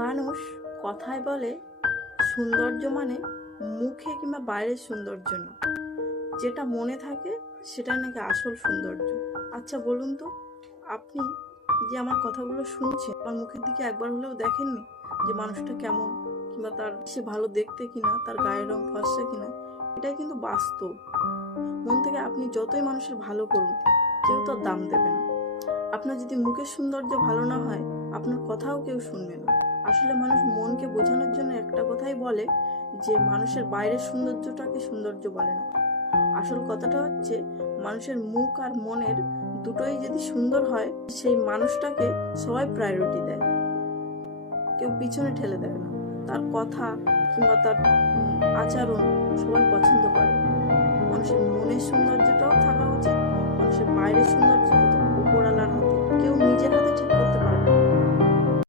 মানুষ কথায় বলে সৌন্দর্য মানে মুখে কিংবা বাইরের সৌন্দর্য না। যেটা মনে থাকে সেটা নাকি আসল সৌন্দর্য। আচ্ছা বলুন তো, আপনি যে আমার কথাগুলো শুনছেন, আমার মুখের দিকে একবার হলেও দেখেননি যে মানুষটা কেমন কিংবা তার সে ভালো দেখতে কিনা, তার গায়ের রং ফর্সা কিনা, এটাই কিন্তু বাস্তব। মন থেকে আপনি যতই মানুষের ভালো করুন, কেউ তার দাম দেবে না। আপনার যদি মুখের সৌন্দর্য ভালো না হয়, আপনার কথাও কেউ শুনবে না। আসলে মানুষ মনকে বোঝানোর জন্য একটা কথাই বলে যে মানুষের বাইরের সৌন্দর্যটাকে সৌন্দর্য বলে না। আসল কথাটা হচ্ছে মানুষের মুখ আর মনের দুটোই যদি সুন্দর হয়, সেই মানুষটাকে সবাই প্রায়োরিটি দেয়। কেউ পিছনে ঠেলে দেয় না। তার কথা কিংবা তার আচরণ সবাই পছন্দ করে। মানুষের মনের সৌন্দর্যটাও থাকা উচিত, মানুষের বাইরের সৌন্দর্য